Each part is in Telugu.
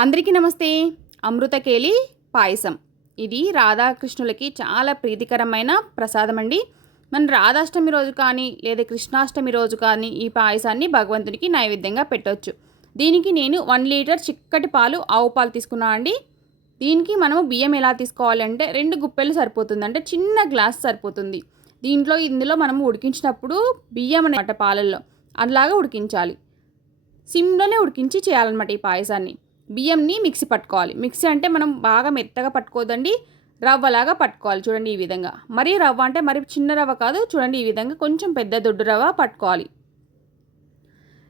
అందరికీ నమస్తే. అమృతకేలి పాయసం. ఇది రాధాకృష్ణులకి చాలా ప్రీతికరమైన ప్రసాదం అండి మన రాధాష్టమి రోజు కానీ లేదా కృష్ణాష్టమి రోజు కానీ ఈ పాయసాన్ని భగవంతునికి నైవేద్యంగా పెట్టవచ్చు దీనికి నేను వన్ లీటర్ చిక్కటి పాలు ఆవు పాలు తీసుకున్నా అండి. దీనికి మనము బియ్యం ఎలా తీసుకోవాలంటే రెండు గుప్పెలు సరిపోతుంది. అంటే చిన్న గ్లాస్ సరిపోతుంది. దీంట్లో ఇందులో మనము ఉడికించినప్పుడు బియ్యం అనమాట పాలల్లో. అలాగా ఉడికించాలి. సిమ్లోనే ఉడికించి చేయాలన్నమాట ఈ పాయసాన్ని. బియ్యంని మిక్సీ పట్టుకోవాలి. మిక్సీ అంటే మనం బాగా మెత్తగా పట్టుకోదండి రవ్వలాగా పట్టుకోవాలి. చూడండి ఈ విధంగా. మరీ రవ్వ అంటే మరి చిన్న రవ్వ కాదు చూడండి ఈ విధంగా కొంచెం పెద్ద దొడ్డు రవ్వ పట్టుకోవాలి.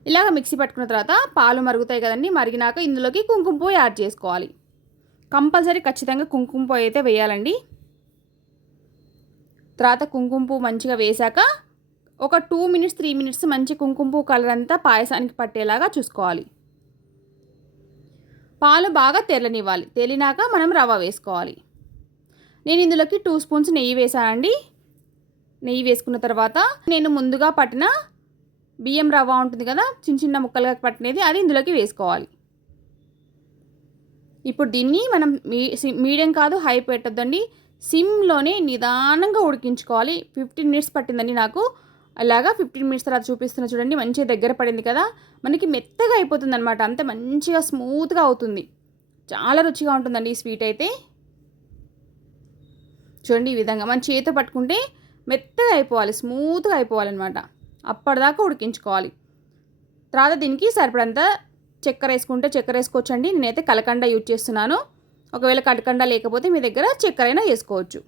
ఇలాగ మిక్సీ పట్టుకున్న తర్వాత పాలు మరుగుతాయి కదండి మరిగినాక ఇందులోకి కుంకుమ పువ్వు యాడ్ చేసుకోవాలి. కంపల్సరీ ఖచ్చితంగా కుంకుమ పువ్వు అయితే వేయాలండి. తర్వాత కుంకుమ పువ్వు మంచిగా వేశాక ఒక టూ మినిట్స్ త్రీ మినిట్స్ మంచి కుంకుమ పువ్వు కలర్ అంతా పాయసానికి పట్టేలాగా చూసుకోవాలి. పాలు బాగా తెల్లనివ్వాలి తేలినాక మనం రవ్వ వేసుకోవాలి. నేను ఇందులోకి టూ స్పూన్స్ నెయ్యి వేసానండి నెయ్యి వేసుకున్న తర్వాత నేను ముందుగా పట్టిన బియ్యం రవ్వ ఉంటుంది కదా చిన్న చిన్న ముక్కలుగా పట్టినది అది ఇందులోకి వేసుకోవాలి. ఇప్పుడు దీన్ని మనం మీ మీడియం కాదు హై పెట్టద్దండి. సిమ్లోనే నిదానంగా ఉడికించుకోవాలి. ఫిఫ్టీన్ మినిట్స్ పట్టిందండి నాకు. అలాగా ఫిఫ్టీన్ మినిట్స్ తర్వాత చూపిస్తున్న చూడండి మంచిగా దగ్గర పడింది కదా. మనకి మెత్తగా అయిపోతుంది అనమాట అంత మంచిగా స్మూత్గా అవుతుంది. చాలా రుచిగా ఉంటుందండి ఈ స్వీట్ అయితే. చూడండి ఈ విధంగా మన చేతితో పట్టుకుంటే మెత్తగా అయిపోవాలి స్మూత్గా అయిపోవాలన్నమాట. అప్పటిదాకా ఉడికించుకోవాలి. తర్వాత దీనికి సరిపడంత చక్కెర వేసుకుంటే చక్కెర వేసుకోవచ్చండి. నేనైతే కలకండ యూజ్ చేస్తున్నాను. ఒకవేళ కలకండ లేకపోతే మీ దగ్గర చక్కెర అయినా వేసుకోవచ్చు.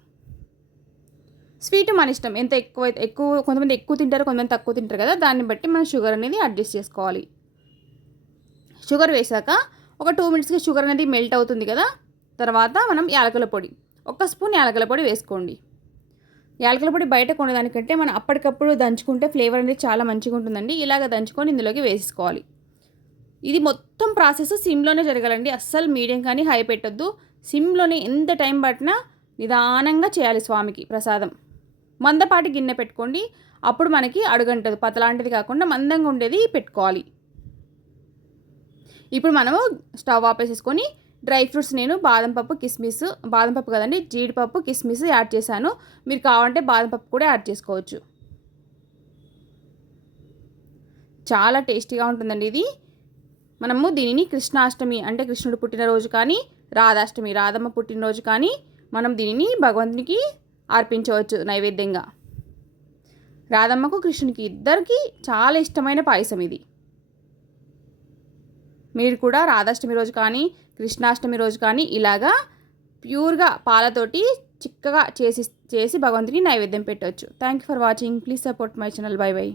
స్వీట్ మన ఇష్టం. ఎంత ఎక్కువ ఎక్కువ కొంతమంది ఎక్కువ తింటారు కొంతమంది తక్కువ తింటారు కదా దాన్ని బట్టి మనం షుగర్ అనేది అడ్జస్ట్ చేసుకోవాలి. షుగర్ వేసాక ఒక టూ మినిట్స్కి షుగర్ అనేది మెల్ట్ అవుతుంది కదా తర్వాత మనం యాలకుల పొడి. ఒక స్పూన్ యాలకుల పొడి వేసుకోండి. యాలకుల పొడి బయట కొనేదానికంటే మనం అప్పటికప్పుడు దంచుకుంటే ఫ్లేవర్ అనేది చాలా మంచిగా ఉంటుందండి. ఇలాగ దంచుకొని ఇందులోకి వేసుకోవాలి ఇది మొత్తం ప్రాసెస్ సిమ్లోనే జరగాలండి. అస్సలు మీడియం కానీ హై పెట్టొద్దు. సిమ్లోనే ఎంత టైం పట్టినా నిదానంగా చేయాలి స్వామికి ప్రసాదం. మందపాటి గిన్నె పెట్టుకోండి. అప్పుడు మనకి అడుగంటది. పతలాంటిది కాకుండా మందంగా ఉండేది పెట్టుకోవాలి. ఇప్పుడు మనము స్టవ్ ఆపేసేసుకొని డ్రై ఫ్రూట్స్ నేను బాదం పప్పు కిస్మిస్ బాదం పప్పు కదండి జీడిపప్పు కిస్మిస్ యాడ్ చేశాను. మీరు కావాలంటే బాదం పప్పు కూడా యాడ్ చేసుకోవచ్చు. చాలా టేస్టీగా ఉంటుందండి ఇది. మనము దీనిని కృష్ణాష్టమి అంటే కృష్ణుడు పుట్టినరోజు కానీ రాధాష్టమి రాధమ్మ పుట్టినరోజు కానీ మనం దీనిని భగవంతునికి అర్పించవచ్చు నైవేద్యంగా. రాధమ్మకు కృష్ణునికి ఇద్దరికి చాలా ఇష్టమైన పాయసం ఇది. మీరు కూడా రాధాష్టమి రోజు కానీ కృష్ణాష్టమి రోజు కానీ ఇలాగా ప్యూర్గా పాలతోటి చిక్కగా చేసి చేసి భగవంతుని నైవేద్యం పెట్టవచ్చు. Thank you for watching please support my channel bye bye